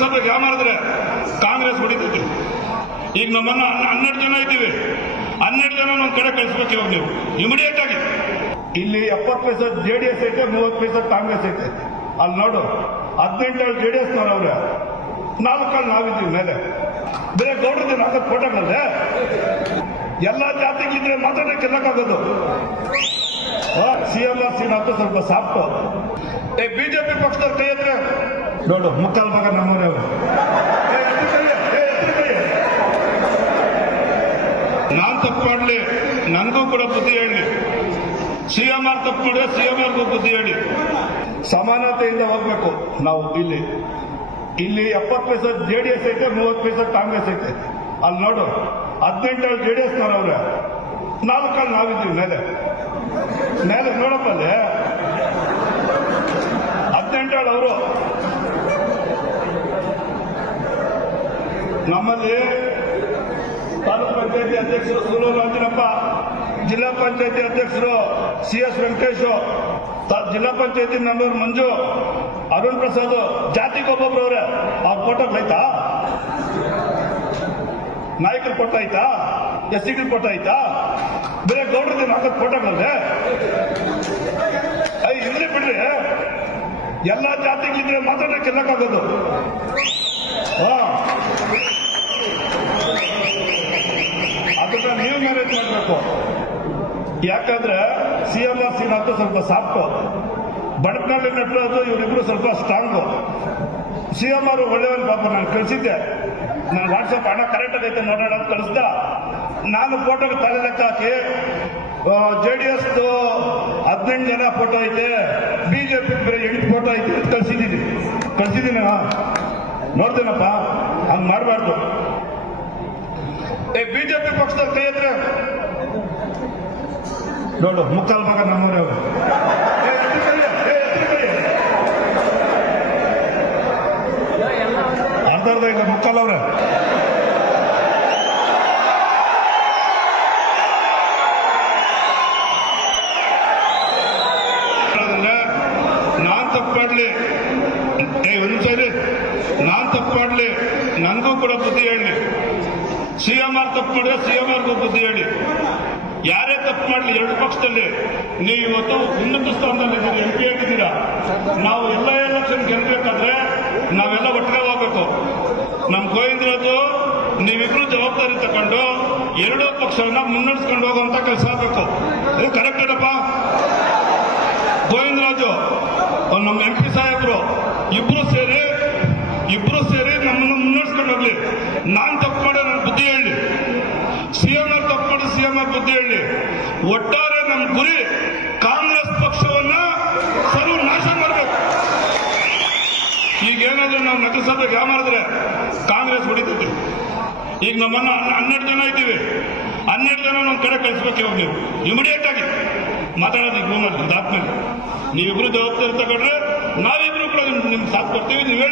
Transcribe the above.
ನಗರಸಭೆಗೆ ಯಾವ ಮಾಡಿದ್ರೆ ಕಾಂಗ್ರೆಸ್ ಹೊಡಿತೈತಿ. ಈಗ ನಮ್ಮನ್ನ 12 ಜನ ಇದ್ದೀವಿ, 12 ಜನ ನಮ್ಮ ಕಡೆ ಕಳಿಸ್ಬೇಕು ಇವಾಗ ನೀವು ಇಮಿಡಿಯೇಟ್ ಆಗಿ. ಇಲ್ಲಿ 70% JDS ಐತೆ, 30% ಕಾಂಗ್ರೆಸ್ ಐತೆ. ಅಲ್ಲಿ ನೋಡು 18 JDS ನವ್ರೆ, 4 ನಾವಿದ್ದೀವಿ ಮೇಲೆ. ಬೇರೆ ಗೌಡ್ರದ್ದು 4 ಫೋಟೋಗಳಲ್ಲೇ ಎಲ್ಲ ಜಾತಿಗಿದ್ರೆ ಮಾತಾಡಕ್ಕೆ ಎಲ್ಲಕ್ಕಾಗೋದು. CMR ಸೀನಂತೂ ಸ್ವಲ್ಪ ಸಾಫ್ಟು. ಬಿಜೆಪಿ ಪಕ್ಷದವ್ರ ಕೈ ಹತ್ರ ನೋಡು, ಮುಕ್ಕಾಲ್ ಭಾಗ ನಮ್ಮೂರೇ ಅವರು. ನಾನ್ ತಪ್ಪು ಮಾಡ್ಲಿ, ನನಗೂ ಕೂಡ ಬುದ್ಧಿ ಹೇಳಿ. CMR ತಪ್ಪು ಮಾಡಿದ್ರೆ CMRಗೂ ಬುದ್ಧಿ ಹೇಳಿ. ಸಮಾನತೆಯಿಂದ ಹೋಗ್ಬೇಕು ನಾವು. ಇಲ್ಲಿ 70% JDS ಐತೆ, 30% ಕಾಂಗ್ರೆಸ್ ಐತೆ. ಅಲ್ಲಿ ನೋಡು 18 JDS ನವ್ರೆ, 4 ನಾವಿದ್ದೀವಿ ಮೇಲೆ. ನೋಡಪ್ಪ ಅಲ್ಲಿ 18 ಅವರು. ನಮ್ಮಲ್ಲಿ ತಾಲೂಕ್ ಪಂಚಾಯತಿ ಅಧ್ಯಕ್ಷರು ಸೂಲೂರು ಅಂಜನಪ್ಪ, ಜಿಲ್ಲಾ ಪಂಚಾಯತಿ ಅಧ್ಯಕ್ಷರು CS ವೆಂಕಟೇಶ್, ಜಿಲ್ಲಾ ಪಂಚಾಯತಿ ಮೆಂಬರ್ ಮಂಜು, ಅರುಣ್ ಪ್ರಸಾದ್, ಜಾತಿಗೊಬ್ಬೊಬ್ರವ್ರೆ. ಅವ್ರ ಫೋಟೋಗಳೈತಾ? ನಾಯಕರ ಫೋಟೋ ಐತಾ? SCಗಳ ಫೋಟೋ ಐತಾ? ಬೇರೆ ಗೌಡ್ರದ್ದು 4 ಫೋಟೋಗಳಲ್ಲೇ ಇರ್ಲಿ ಬಿಡ್ರಿ. ಎಲ್ಲ ಜಾತಿಗಿದ್ರೆ ಮಾತಾಡಕ್ಕೆ ಎಲ್ಲಕ್ಕಾಗೋದು. ಅದನ್ನ ನೀವು ಮ್ಯಾನೇಜ್ ಮಾಡಬೇಕು. ಯಾಕಂದ್ರೆ CMR ಸೀನಂತೂ ಸ್ವಲ್ಪ ಸಾಫ್ಟು, ಬಡಕ್ನಲ್ಲಿ ನಟರಾಜು ಇವರಿಬ್ರು ಸ್ವಲ್ಪ ಸ್ಟ್ರಾಂಗು. CMR ಒಳ್ಳೆಯವನ್ ಪಾಪ. ನಾನು ಕಳಿಸಿದ್ದೆ, ನನ್ನ ವಾಟ್ಸಪ್ ಹಣ ಕರೆಕ್ಟ್ ಆಗೈತೆ ನೋಡೋಣ ಅಂತ ಕಳಿಸ್ದ. ನಾನು ಫೋಟೋಗೆ ತಲೆ ಲೆಕ್ಕ ಹಾಕಿ JDS 18 ಜನ ಫೋಟೋ ಐತೆ, ಬಿಜೆಪಿ ಬೇರೆ 8 ಫೋಟೋ ಐತೆ ಅಂತ ಕಳಿಸಿದ್ದೀನಿ. ನೋಡ್ತೇನಪ್ಪ, ಹಂಗ್ ಮಾಡಬಾರ್ದು. ಬಿಜೆಪಿ ಪಕ್ಷದವ್ರ ಕೈ ಹತ್ರ ನೋಡು, ಮುಕ್ಕಾಲ್ ಭಾಗ ನಮ್ಮೂರೇ ಅವರು. ಅರ್ಧರ್ಧ ಇಲ್ಲ, ಮುಕ್ಕಾಲ್ ಅವ್ರೆ. ನಾನ್ ತಪ್ಪು ಮಾಡ್ಲಿ, ಒಂದ್ಸರಿ ನಾನ್ ತಪ್ಪು ಮಾಡ್ಲಿ, ನನಗೂ ಕೂಡ ಬುದ್ಧಿ ಹೇಳಿ. CMR ತಪ್ಪು ಮಾಡಿದ್ರೆ CMRಗೂ ಬುದ್ಧಿ ಹೇಳಿ. ಯಾರೇ ತಪ್ಪು ಮಾಡಲಿ, 2 ಪಕ್ಷದಲ್ಲಿ ನೀವು ಇವತ್ತು ಉನ್ನತ ಸ್ಥಾನದಲ್ಲಿ MP ಆಗಿದ್ದೀರಾ. ನಾವು ಎಲ್ಲ ಎಲೆಕ್ಷನ್ ಗೆಲ್ಲಬೇಕಾದ್ರೆ ನಾವೆಲ್ಲ ಒಟ್ಟಿಗೆ ಹೋಗ್ಬೇಕು. ನಮ್ ಗೋವಿಂದರಾಜು, ನೀವಿಬ್ರು ಜವಾಬ್ದಾರಿ ತಗೊಂಡು 2 ಪಕ್ಷವನ್ನ ಮುನ್ನಡೆಸ್ಕೊಂಡು ಹೋಗುವಂತ ಕೆಲಸ ಆಗಬೇಕು. ಇದು ಕರೆಕ್ಟ್ ಏನಪ್ಪ? ಗೋವಿಂದರಾಜು, ನಮ್ಮ MP ಸಾಹೇಬ್ರು ಇಬ್ರು ಸೇರಿ ನಮ್ಮನ್ನು ಮುನ್ನಡೆಸ್ಕೊಂಡು ಹೋಗ್ಲಿ. ನಾನ್ ತಪ್ಪು ಮಾಡೋ ನನ್ನ ಬುದ್ಧಿ ಹೇಳಿ, CMR ತಪ್ಪು ಮಾಡಿ CMR ಬುದ್ಧಿ ಹೇಳಿ. ಒಟ್ಟಾರೆ ನಮ್ಮ ಗುರಿ ಕಾಂಗ್ರೆಸ್ ಪಕ್ಷವನ್ನ ಸರ್ವನಾಶ ಮಾಡಬೇಕು. ಈಗೇನಾದ್ರೂ ನಾವು ನಗರಸಭೆಗೆ ಯಾವ ಮಾಡಿದ್ರೆ ಕಾಂಗ್ರೆಸ್ ಹೊಡಿತೈತಿ. ಈಗ ನಮ್ಮನ್ನ 12 ಜನ ಇದ್ದೀವಿ, 12 ಜನ ನಮ್ಮ ಕಡೆ ಕಳಿಸ್ಬೇಕು ಇವಾಗ ನೀವು ಇಮಿಡಿಯೇಟ್ ಆಗಿ. ಮಾತಾಡೋದು ರೂಮಲ್ಲಿ ಅದಾದ್ಮೇಲೆ ನೀವಿಬ್ರು ಜವಾಬ್ದಾರಿ ತಗೊಂಡ್ರೆ ನಾವಿಬ್ರು ಕೂಡ ನಿಮ್ಗೆ ಸಾಥ್ ಕೊಡ್ತೀವಿ. ನೀವೇ